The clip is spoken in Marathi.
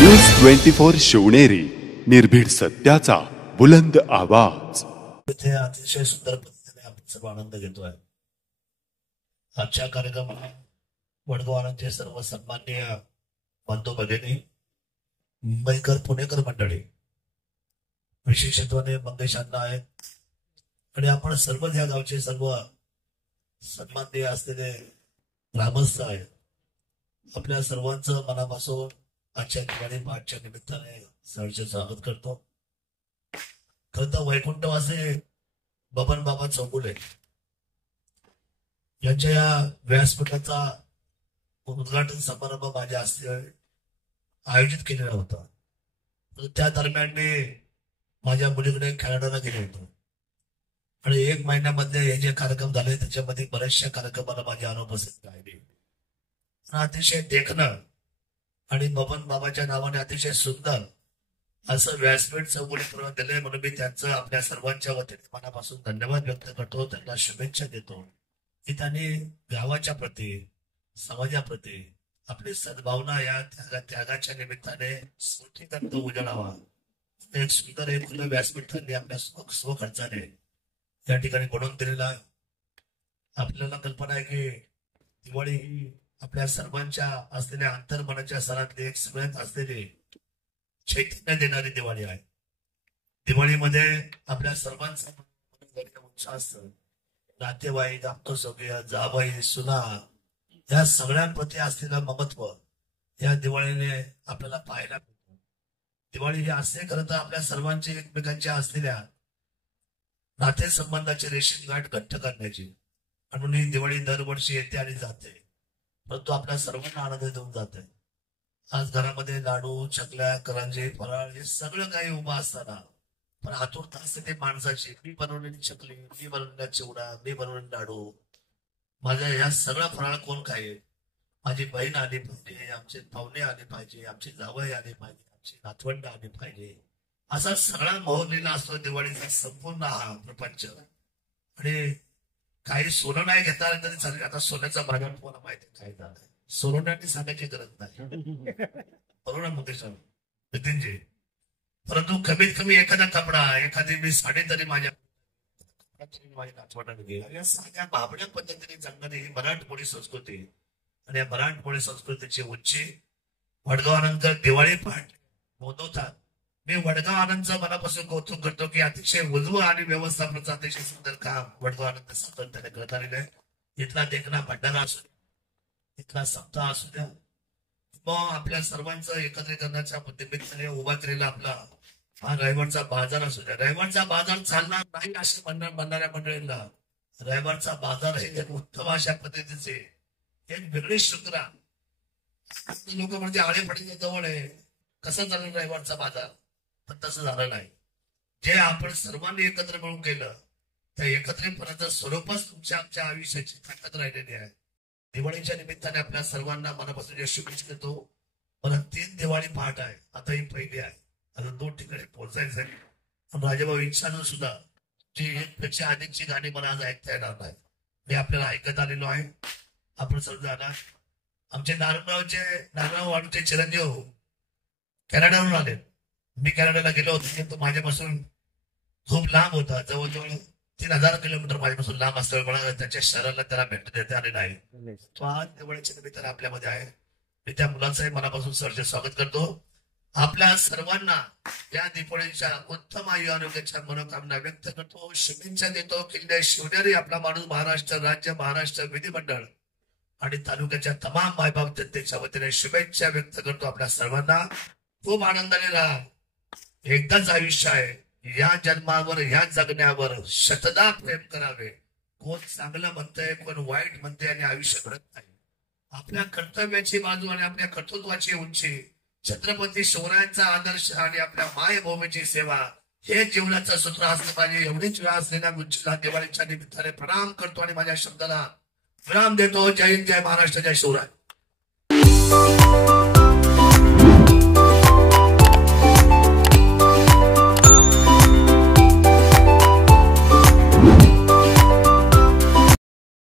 न्यूज 24 शिवनेरी, निर्भीड सत्याचा बुलंद आवाज। इथे अतिशय सुंदर पद्धतीने आपण सर्व आनंद घेतोय। आजच्या कार्यक्रमाला वडगावांचे सर्व सन्माननीय बंधू भगिनी, मुंबईकर पुणेकर मंडळी, विशेषत्वाने मंगेश अण्णा आहेत आणि आपण सर्व या गावचे सर्व सन्माननीय असलेले ग्रामस्थ आहेत। आपल्या सर्वांचं मनापासून आजच्या दिवाळी पहाटच्या निमित्ताने सहर्ष स्वागत करतो। खरं तर वैकुंठवासी बबन बाबा चौगुले यांच्या या व्यासपीठाचा उद्घाटन समारंभ माझ्या हस्ते आयोजित केलेला होता। त्या दरम्यान मी माझ्या मुलीकडे कॅनडाला गेलो होतो आणि 1 महिन्यामध्ये हे जे कार्यक्रम झाले त्याच्यामध्ये बऱ्याचशा कार्यक्रमाला माझी अनुपस्थित राहिली। अतिशय देखणं आणि बबन बाबाच्या नावाने अतिशय सुंदर असं व्यासपीठ चौगुलेकरांना दिले म्हणून मी त्यांचं आपल्या सर्वांच्या वतीने मनापासून धन्यवाद व्यक्त करतो, त्यांना शुभेच्छा देतो की त्यांनी गावाच्या प्रती, समाजाप्रती आपली सद्भावना या त्यागाच्या निमित्ताने स्मृतिकंत उजळावा। एक सुंदर एक खुलं व्यासपीठ त्यांनी आपल्या स्वखर्चाने या ठिकाणी बनवून दिलेला। आपल्याला कल्पना आहे की दिवाळी ही आपल्या सर्वांच्या असलेल्या अंतर्मनाच्या सणातली एक सगळ्यात असलेली चैतन्य देणारी दिवाळी आहे। दिवाळीमध्ये आपल्या सर्वांचा उत्साह असतो। नातेवाईक, आप्तस्वकीय, जावई, सुना या सगळ्यांप्रती असलेलं ममत्व या दिवाळीने आपल्याला पाहायला मिळतं। दिवाळी ही असे खरं तर आपल्या सर्वांची एकमेकांच्या असलेल्या नातेसंबंधाचे रेशीम गाठ घट्ट करण्याची, म्हणून ही दिवाळी दरवर्षी येते आणि जाते, परंतु आपल्या सर्वांना आनंद देऊन जाते। आज घरामध्ये लाडू, चकल्या, करंजी, फराळ हे सगळं काही उभं असताना पण आतुरता असते ते माणसाची, मी बनवलेली चकली, मी बनवलेला चिवडा, मी बनवलेले लाडू, माझ्या या सगळा फराळ कोण खाईल, माझी बहीण आली पाहिजे, आमचे पाहुणे आले पाहिजे, आमचे जावई आले पाहिजे, आमची नातवंड आली पाहिजे, असा सगळा मोहरलेला असतो दिवाळीचा संपूर्ण हा प्रपंच। आणि काही सोनं नाही घेता तरी चालेल। आता सोन्याचा बाजार तुम्हाला माहिती काय झालं, सोन्याने सांगायची गरज नाही, बरोबर मुकेश नितीनजी, परंतु कमीत कमी एखादा कपडा, एखादी मी साडी तरी माझ्या नातवंडाने घे, या साध्या बाबड्या पद्धतीने जगणारी ही मराठमोळी संस्कृती आणि या मराठमोळी संस्कृतीची उंची वडगावानंतर दिवाळी पहाट नोंदवतात। मी वडगाव आनंदचं मनापासून कौतुक करतो की अतिशय उजवं आणि व्यवस्थापनाचं अतिशय सुंदर काम वडगाव आनंद सातत्याने करत आलेलं आहे। इथला देखना भंडारा असू द्या, इथला सप्ताह असू द्या, मग आपल्या सर्वांचं एकत्रीकरणाच्या निमित्ताने उभा केलेला आपला हा रविवारचा बाजार असू द्या। रविवारचा बाजार चालणार नाही असे म्हणणाऱ्या मंडळींना रविवारचा बाजार हे एक उत्तम अशा पद्धतीचे एक वेगळी शृंखला। लोक म्हणजे आळेपडीच्या जवळ आहे, कसं चालेल रविवारचा बाजार, पण तसं झालं नाही। जे आपण सर्वांनी एकत्र मिळून केलं त्या एकत्रितपणाचं स्वरूपच तुमच्या आमच्या आयुष्याची ताकद राहिलेली आहे। दिवाळीच्या निमित्ताने आपल्या सर्वांना मनापासून शुभेच्छा देतो। मला 3 दिवाळी पहाट आहे, आता ही पहिली आहे, आता 2 ठिकाणी पोहोचायचं आहे। राजाभाऊ इच्छानं सुद्धा जी 1 पेक्षा अधिकची गाणी मला आज ऐकता येणार नाही, मी आपल्याला ऐकत आलेलो आहे। आपण सर्व जाणार आमचे नारायणराव वाडूचे चिरंजीव कॅनडावरून आले। मी कॅनडाला गेलो होतो, तो माझ्यापासून खूप लांब होता, जवळजवळ 3000 किलोमीटर माझ्यापासून लांब असल्यामुळे मला त्याच्या शहराला त्याला भेट देता आले नाही। तो आज दिवाळीच्या निमित्ताने आपल्यामध्ये आहे, मी त्या मुलांचंही मनापासून सहर्ष स्वागत करतो। आपल्या सर्वांना या दिवाळीच्या उत्तम आयु आरोग्याच्या मनोकामना व्यक्त करतो, शुभेच्छा देतो। किल्ले शिवनेरी आपला माणूस महाराष्ट्र राज्य, महाराष्ट्र विधिमंडळ आणि तालुक्याच्या तमाम मायबाप जनतेच्या वतीने शुभेच्छा व्यक्त करतो। आपल्या सर्वांना खूप आनंदाने राहा, एकदाच आयुष्य आहे, या जन्मावर या जगण्यावर शतदा प्रेम करावे। कोण चांगलं म्हणतंय, कोण वाईट म्हणते आणि आयुष्य घडत नाही। आपल्या कर्तव्याची बाजू आणि आपल्या कर्तृत्वाची उंची, छत्रपती शिवरायांचा आदर्श आणि आपल्या मायभूमीची सेवा हे जीवनाचं सूत्र असलं पाहिजे। एवढीच वेळ असलेल्या उंचीला दिवाळीच्या निमित्ताने प्रणाम करतो आणि माझ्या शब्दाला विराम देतो। जय हिंद, जय महाराष्ट्र, जय शिवराय।